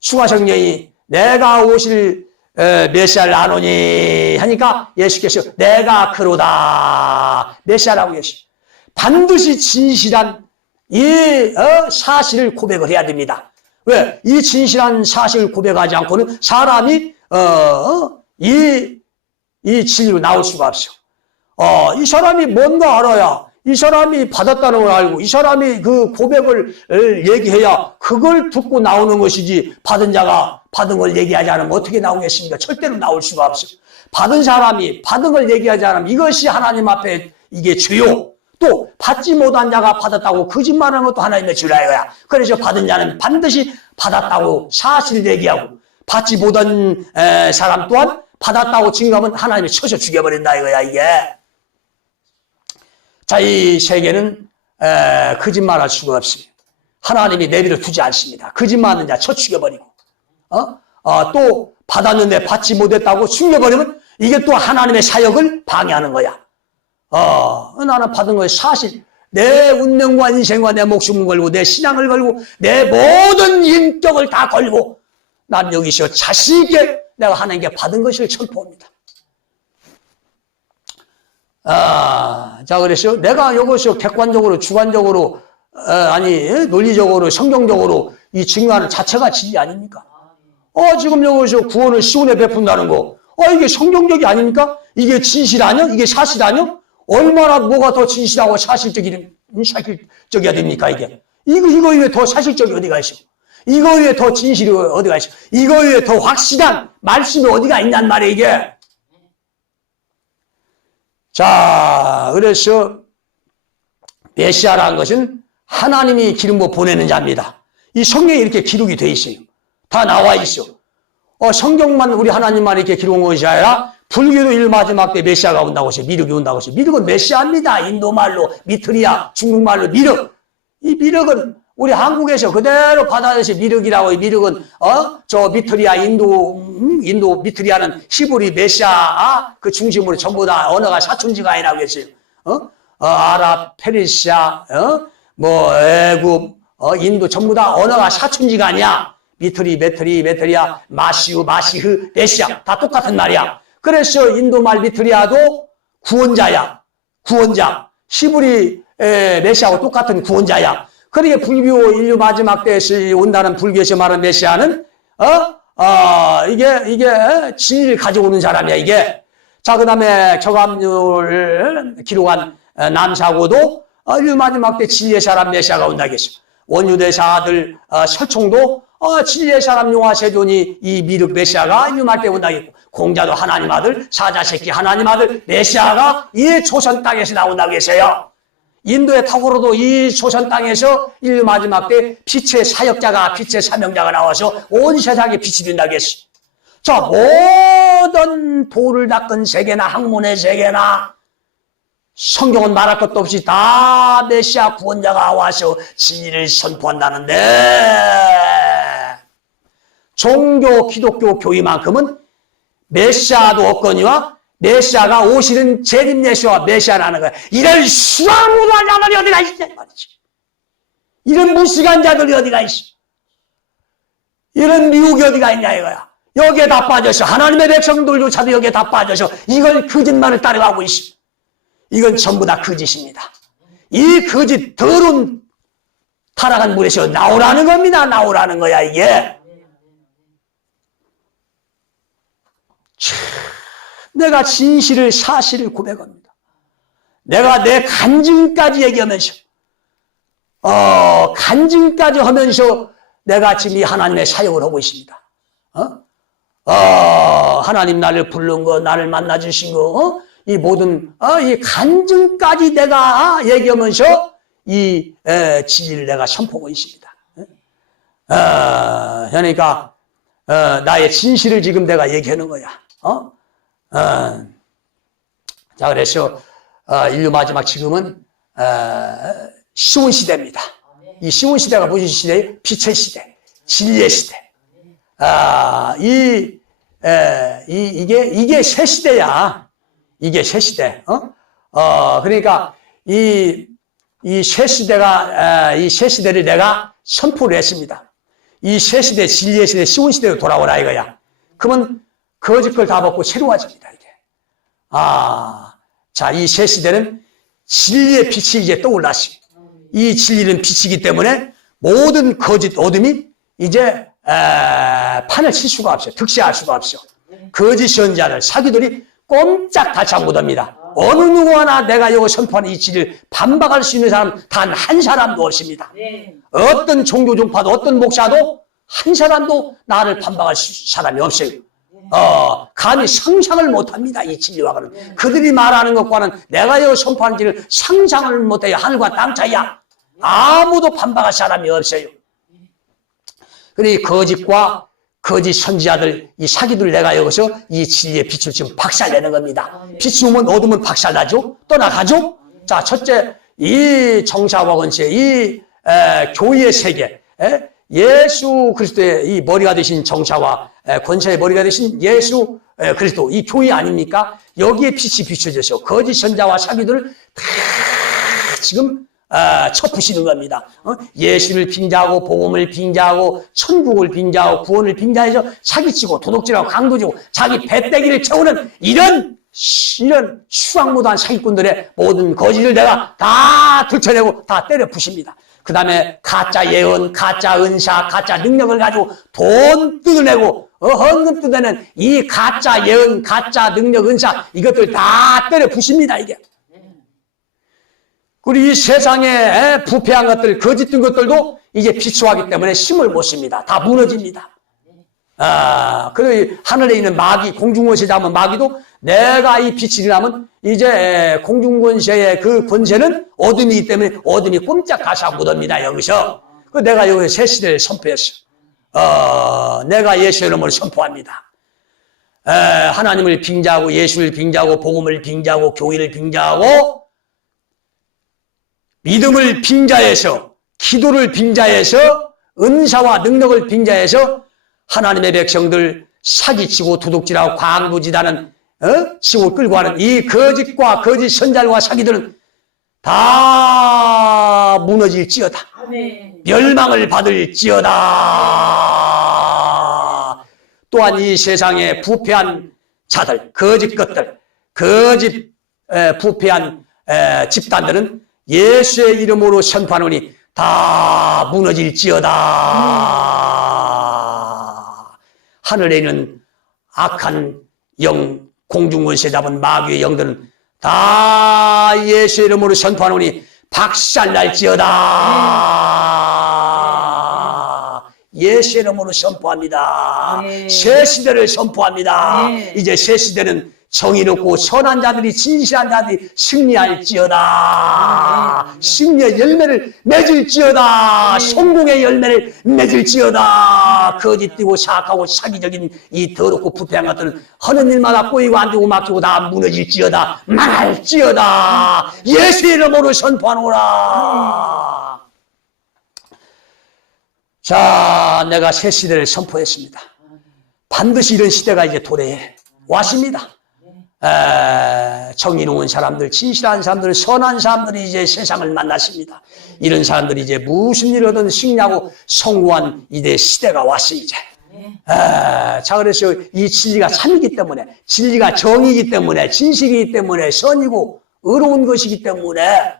수가성령이 내가 오실 메시아를 아노니 하니까 예수께서 내가 그로다 메시아라고 계시. 반드시 진실한 이 사실을 고백을 해야 됩니다. 왜? 이 진실한 사실을 고백하지 않고는 사람이 이 진리로 나올 수가 없어. 이 사람이 뭔가 알아야, 이 사람이 받았다는 걸 알고, 이 사람이 그 고백을 얘기해야 그걸 듣고 나오는 것이지, 받은 자가 받은 걸 얘기하지 않으면 어떻게 나오겠습니까? 절대로 나올 수가 없어. 받은 사람이 받은 걸 얘기하지 않으면 이것이 하나님 앞에 이게 죄요. 또 받지 못한 자가 받았다고 거짓말하는 것도 하나님의 죄라야. 그래서 받은 자는 반드시 받았다고 사실을 얘기하고, 받지 못한 사람 또한 받았다고 증거하면 하나님이 쳐서 죽여버린다 이거야 이게. 자, 이 세계는 거짓말할 수가 없습니다. 하나님이 내버려 두지 않습니다. 거짓말하는 자 쳐 죽여버리고, 또 받았는데 받지 못했다고 죽여버리면 이게 또 하나님의 사역을 방해하는 거야. 나는 받은 거에 사실 내 운명과 인생과 내 목숨을 걸고 내 신앙을 걸고 내 모든 인격을 다 걸고 난 여기서 자신 있게 내가 하나님께 받은 것을 선포합니다. 자, 그래서 내가 여기서 객관적으로, 주관적으로, 논리적으로, 성경적으로 이 증거하는 자체가 진리 아닙니까? 지금 여기서 구원을 시온에 베푼다는 거. 이게 성경적이 아닙니까? 이게 진실 아니야? 이게 사실 아니야? 얼마나 뭐가 더 진실하고 사실적이어야 됩니까, 이게? 이거 위에 더 사실적이 어디가 있어? 이거 위에 더 진실이 어디가 있어? 이거 위에 더 확실한 말씀이 어디가 있냔 말이야, 이게. 자, 그래서 메시아라는 것은 하나님이 기름 부어 보내는 자입니다. 이 성경에 이렇게 기록이 돼 있어요. 다 나와 있어. 성경만 우리 하나님만 이렇게 기록한 것이 아니라 불교도 일마지막 때 메시아가 온다고 해서 미륵이 온다고 해서 미륵은 메시아입니다. 인도말로 미트리아, 중국말로 미륵. 이 미륵은 우리 한국에서 그대로 받아들여서 미륵이라고. 이 미륵은 저 미트리아 인도 미트리아는 히브리 메시아 그 중심으로 전부 다 언어가 사촌지가 아니라고 했어요. 아랍, 페르시아, 애굽, 인도 전부 다 언어가 사촌지가 아니야. 메트리아, 마시흐, 메시아 다 똑같은 말이야. 그래서 인도말 미트리아도 구원자야. 구원자. 히브리 메시아하고 똑같은 구원자야. 그러니까 불교 인류 마지막 때에 온다는 불교에서 말하는 메시아는 이게 진리를 가지고 오는 사람이야 이게. 자, 그 다음에 저감률을 기록한 남사고도 인류 마지막 때 진리의 사람 메시아가 온다겠어. 원유대사 아들 설총도 진리의 사람 용화세존이 이 미륵 메시아가 인류 말 때 온다겠고, 공자도 하나님 아들, 사자새끼 하나님 아들 메시아가 이 조선 땅에서 나온다고 했어요. 인도의 탁으로도 이 조선 땅에서 인류 마지막 때 빛의 사역자가, 빛의 사명자가 나와서 온 세상에 빛이 된다고 했어. 자, 모든 도를 닦은 세계나 학문의 세계나 성경은 말할 것도 없이 다 메시아 구원자가 와서 진리를 선포한다는데, 종교 기독교 교회만큼은 메시아도 없거니와 메시아가 오시는 재림 예수와 메시아라는 거야. 이런 수화무도한 자들이 어디가 있냐 말이지. 이런 무식한 자들이 어디가 있어. 이런 미혹이 어디가 있냐 이거야. 여기에 다 빠져서 하나님의 백성들조차도 여기에 다 빠져서 이걸 거짓말을 따라가고 있어. 이건 전부 다 거짓입니다. 이 거짓 더러운 타락한 물에서 나오라는 겁니다. 나오라는 거야 이게. 내가 진실을, 사실을 고백합니다. 내가 내 간증까지 얘기하면서, 간증까지 하면서 내가 지금 이 하나님의 사역을 하고 있습니다. 하나님 나를 부른 거, 나를 만나주신 거, 이 모든, 이 간증까지 내가 얘기하면서 이 진리를 내가 선포하고 있습니다. 그러니까, 나의 진실을 지금 내가 얘기하는 거야. 자, 그래서, 인류 마지막 지금은, 시온 시대입니다. 이 시온 시대가 무슨 시대예요? 빛의 시대, 진리의 시대. 이게 새 시대야. 이게 새 시대. 그러니까 이 새 시대를 내가 선포를 했습니다. 이 새 시대, 진리의 시대, 시온 시대로 돌아오라 이거야. 그러면 거짓 걸 다 벗고 새로워집니다, 이게. 자, 이 새 시대는 진리의 빛이 이제 떠올랐어요. 이 진리는 빛이기 때문에 모든 거짓, 어둠이 이제 판을 칠 수가 없어요. 득세할 수가 없어요. 거짓 선자들, 사기들이 꼼짝달싹 못합니다. 어느 누구 하나 내가 여기 선포하는 이 진리를 반박할 수 있는 사람 단 한 사람도 없습니다. 어떤 종교 종파도 어떤 목사도 한 사람도 나를 반박할 사람이 없어요. 감히 상상을 못합니다. 이 진리와는. 그들이 말하는 것과는 내가 여기 선포하는 진리를 상상을 못해요. 하늘과 땅 차이야. 아무도 반박할 사람이 없어요. 그러니 거짓과 거짓 선지자들, 이 사기들 내가 여기서 이 진리의 빛을 지금 박살내는 겁니다. 빛이 오면 어둠은 박살나죠? 떠나가죠? 자, 첫째, 이 정사와 권세, 이 교회의 세계, 예수 그리스도의 이 머리가 되신 정사와 권세의 머리가 되신 예수 그리스도, 이 교회 아닙니까? 여기에 빛이 비춰져서 거짓 선자와 사기들을 다 지금 쳐부시는 겁니다. 예수를 빙자하고 복음을 빙자하고 천국을 빙자하고 구원을 빙자해서 사기치고 도둑질하고 강도지고 자기 배때기를 채우는 이런 수학무도한 사기꾼들의 모든 거짓을 내가 다 들춰내고 다 때려 부십니다. 그 다음에 가짜 예언, 가짜 은사, 가짜 능력을 가지고 돈 뜯어내고 헌금 뜯어내는 이 가짜 예언, 가짜 능력, 은사 이것들 다 때려 부십니다. 이게. 우리 이 세상에 부패한 것들, 거짓된 것들도 이제 비추하기 때문에 힘을 못 씁니다. 다 무너집니다. 그리고 하늘에 있는 마귀, 공중권세 잡은 마귀도 내가 이 빛이 일어나면 이제 공중권세의 그 권세는 어둠이기 때문에 어둠이 꼼짝가시 못합니다. 여기서. 내가 여기 새 시대를 선포했어. 내가 예수의 이름으로 선포합니다. 하나님을 빙자하고 예수를 빙자하고 복음을 빙자하고 교회를 빙자하고 믿음을 빙자해서 기도를 빙자해서 은사와 능력을 빙자해서 하나님의 백성들 사기치고 도둑질하고 광부지다는 지옥을 끌고 가는 이 거짓과 거짓 선자들과 사기들은 다 무너질지어다. 멸망을 받을지어다. 또한 이 세상에 부패한 자들, 거짓 것들, 거짓 부패한 집단들은 예수의 이름으로 선포하노니 다 무너질지어다. 하늘에 있는 악한 영, 공중권세 잡은 마귀의 영들은 다 예수의 이름으로 선포하노니 박살날지어다. 예수의 이름으로 선포합니다. 새 시대를 선포합니다. 이제 새 시대는 정의롭고 선한 자들이 진실한 자들이 승리할지어다. 승리의 열매를 맺을지어다. 성공의 열매를 맺을지어다. 거짓되고 사악하고 사기적인 이 더럽고 부패한 것들은 하는 일마다 꼬이고 안 되고 막히고 다 무너질지어다. 망할지어다. 예수의 이름으로 선포하노라. 자, 내가 새 시대를 선포했습니다. 반드시 이런 시대가 이제 도래해 왔습니다. 정의로운 사람들, 진실한 사람들, 선한 사람들이 이제 세상을 만났습니다. 이런 사람들이 이제 무슨 일이든 승리하고 성공한 이제 시대가 왔어, 이제. 자, 그래서 이 진리가 참이기 때문에, 진리가 정의이기 때문에, 진실이기 때문에, 선이고, 의로운 것이기 때문에,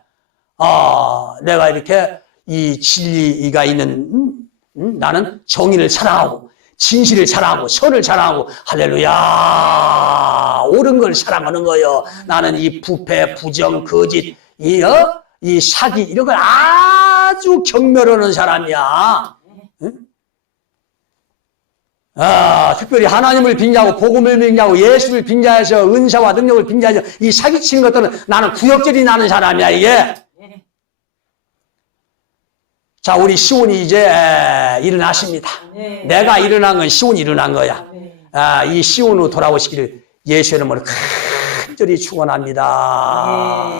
내가 이렇게 이 진리가 있는, 나는 정의를 사랑하고, 진실을 사랑하고 선을 사랑하고 할렐루야 옳은 걸 사랑하는 거예요. 나는 이 부패, 부정, 거짓, 이 사기 이런 걸 아주 경멸하는 사람이야. 응? 특별히 하나님을 빙자하고 복음을 빙자하고 예수를 빙자해서 은사와 능력을 빙자해서 이 사기치는 것들은 나는 구역질이 나는 사람이야 이게. 자, 우리 시온이 이제 일어나십니다. 내가 일어난 건 시온이 일어난 거야. 이 시온으로 돌아오시기를 예수의 이름으로 간절히 축원합니다.